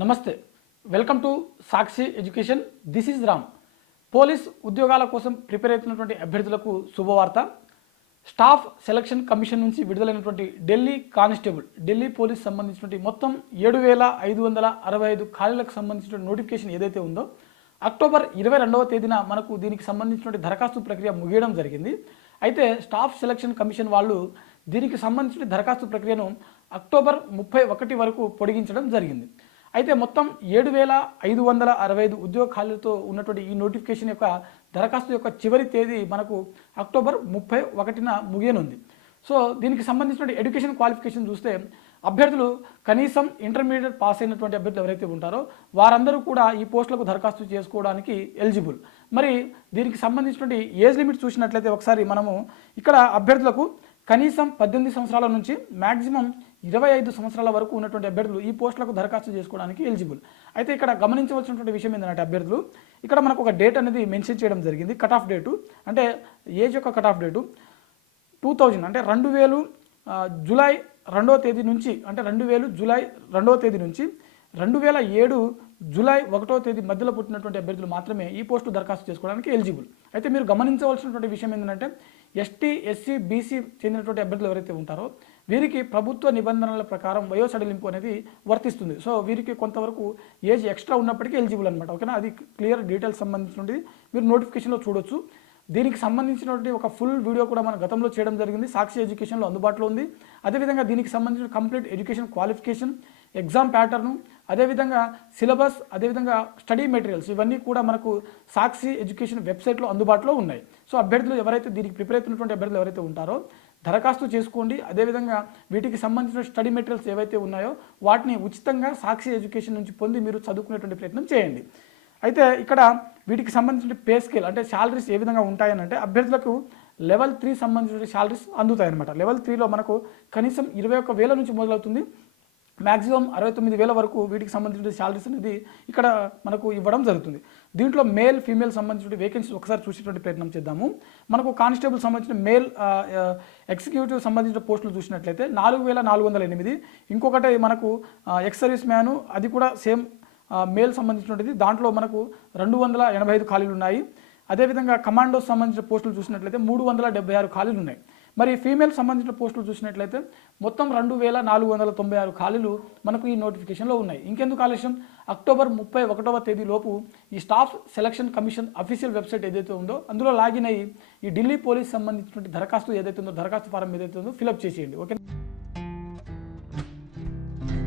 నమస్తే, welcome to Sakshi education. This is Ram. Police ఉద్యోగాల కోసం ప్రిపేర్ అవుతున్నటువంటి అభ్యర్థులకు శుభవార్త. స్టాఫ్ సెలక్షన్ కమిషన్ నుంచి విడుదలైనటువంటి ఢిల్లీ కానిస్టేబుల్, ఢిల్లీ పోలీస్ సంబంధించినటువంటి మొత్తం 7,565 ఖాళీలకు సంబంధించిన నోటిఫికేషన్ ఏదైతే ఉందో అక్టోబర్ 22వ తేదీన మనకు దీనికి సంబంధించినటువంటి దరఖాస్తు ప్రక్రియ ముగియడం జరిగింది. అయితే స్టాఫ్ సెలక్షన్ కమిషన్ వాళ్ళు దీనికి సంబంధించిన దరఖాస్తు ప్రక్రియను అక్టోబర్ 31 వరకు పొడిగించడం జరిగింది. అయితే మొత్తం 7,565 ఉద్యోగ ఖాళీలతో ఉన్నటువంటి ఈ నోటిఫికేషన్ యొక్క దరఖాస్తు యొక్క చివరి తేదీ మనకు అక్టోబర్ 31న ముగియనుంది. సో దీనికి సంబంధించిన ఎడ్యుకేషన్ క్వాలిఫికేషన్ చూస్తే అభ్యర్థులు కనీసం ఇంటర్మీడియట్ పాస్ అయినటువంటి అభ్యర్థులు ఎవరైతే ఉంటారో వారందరూ కూడా ఈ పోస్టులకు దరఖాస్తు చేసుకోవడానికి ఎలిజిబుల్. మరి దీనికి సంబంధించినటువంటి ఏజ్ లిమిట్ చూసినట్లయితే ఒకసారి మనము ఇక్కడ అభ్యర్థులకు కనీసం 18 సంవత్సరాల నుంచి మ్యాక్సిమం 25 సంవత్సరాల వరకు ఉన్నటువంటి అభ్యర్థులు ఈ పోస్టులకు దరఖాస్తు చేసుకోవడానికి ఎలిజిబుల్. అయితే ఇక్కడ గమనించవలసినటువంటి విషయం ఏంటంటే అభ్యర్థులు ఇక్కడ మనకు ఒక డేట్ అనేది మెన్షన్ చేయడం జరిగింది. కట్ ఆఫ్ డేటు అంటే ఏజ్ యొక్క కట్ ఆఫ్ డేటు 2000 అంటే 2000 జూలై 2వ తేదీ నుంచి అంటే 2000 జూలై 2వ తేదీ నుంచి 2007 జూలై 1వ తేదీ మధ్యలో పుట్టినటువంటి అభ్యర్థులు మాత్రమే ఈ పోస్టు దరఖాస్తు చేసుకోవడానికి ఎలిజిబుల్. అయితే మీరు గమనించవలసినటువంటి విషయం ఏంటంటే ఎస్టీ, ఎస్సీ, బీసీ చెందినటువంటి అభ్యర్థులు ఎవరైతే ఉంటారో వీరికి ప్రభుత్వ నిబంధనల ప్రకారం వయో సడలింపు అనేది వర్తిస్తుంది. సో వీరికి కొంతవరకు ఏజ్ ఎక్స్ట్రా ఉన్నప్పటికీ ఎలిజిబుల్ అనమాట. ఓకేనా, అది క్లియర్ డీటెయిల్స్ సంబంధించినది మీరు నోటిఫికేషన్లో చూడొచ్చు. దీనికి సంబంధించినటువంటి ఒక ఫుల్ వీడియో కూడా మన గతంలో చేయడం జరిగింది, సాక్షి ఎడ్యుకేషన్లో అందుబాటులో ఉంది. అదేవిధంగా దీనికి సంబంధించిన complete education qualification, exam pattern, అదేవిధంగా సిలబస్, అదేవిధంగా స్టడీ మెటీరియల్స్ ఇవన్నీ కూడా మనకు సాక్షి ఎడ్యుకేషన్ వెబ్సైట్లో అందుబాటులో ఉన్నాయి. సో అభ్యర్థులు ఎవరైతే దీనికి ప్రిపేర్ అవుతున్నటువంటి అభ్యర్థులు ఎవరైతే ఉంటారో దరఖాస్తు చేసుకోండి. అదేవిధంగా వీటికి సంబంధించిన స్టడీ మెటీరియల్స్ ఏవైతే ఉన్నాయో వాటిని ఉచితంగా సాక్షి ఎడ్యుకేషన్ నుంచి పొంది మీరు చదువుకునేటువంటి ప్రయత్నం చేయండి. అయితే ఇక్కడ వీటికి సంబంధించిన పే స్కేల్ అంటే శాలరీస్ ఏ విధంగా ఉంటాయని అంటే అభ్యర్థులకు లెవెల్ 3 సంబంధించిన శాలరీస్ అందుతాయన్నమాట. లెవెల్ 3లో మనకు కనీసం 21,000 నుంచి మొదలవుతుంది, మ్యాక్సిమం 69,000 వరకు వీటికి సంబంధించిన శాలరీస్ అనేది ఇక్కడ మనకు ఇవ్వడం జరుగుతుంది. దీంట్లో మేల్, ఫీమేల్ సంబంధించిన వేకెన్సీస్ ఒకసారి చూసేటువంటి ప్రయత్నం చేద్దాము. మనకు కానిస్టేబుల్ సంబంధించిన మేల్ ఎగ్జిక్యూటివ్ సంబంధించిన పోస్టులు చూసినట్లయితే 4,408. ఇంకొకటి మనకు ఎక్స్ సర్వీస్ మ్యాను, అది కూడా సేమ్ మేల్ సంబంధించినది, దాంట్లో మనకు 285 ఖాళీలు ఉన్నాయి. అదేవిధంగా కమాండోస్ సంబంధించిన పోస్టులు చూసినట్లయితే 376 ఖాళీలు ఉన్నాయి. మరి ఫీమేల్ సంబంధించిన పోస్టులు చూసినట్లయితే మొత్తం 2,496 ఖాళీలు మనకు ఈ నోటిఫికేషన్లో ఉన్నాయి. ఇంకెందుకు ఆలస్యం, అక్టోబర్ 31వ తేదీలోపు ఈ staff selection commission official website ఏదైతే ఉందో అందులో లాగిన్ అయ్యి ఈ ఢిల్లీ పోలీస్ సంబంధించినటువంటి దరఖాస్తు ఏదైతే ఉందో దరఖాస్తు ఫారం ఏదైతే ఉందో ఫిలప్ చేసేయండి. ఓకే.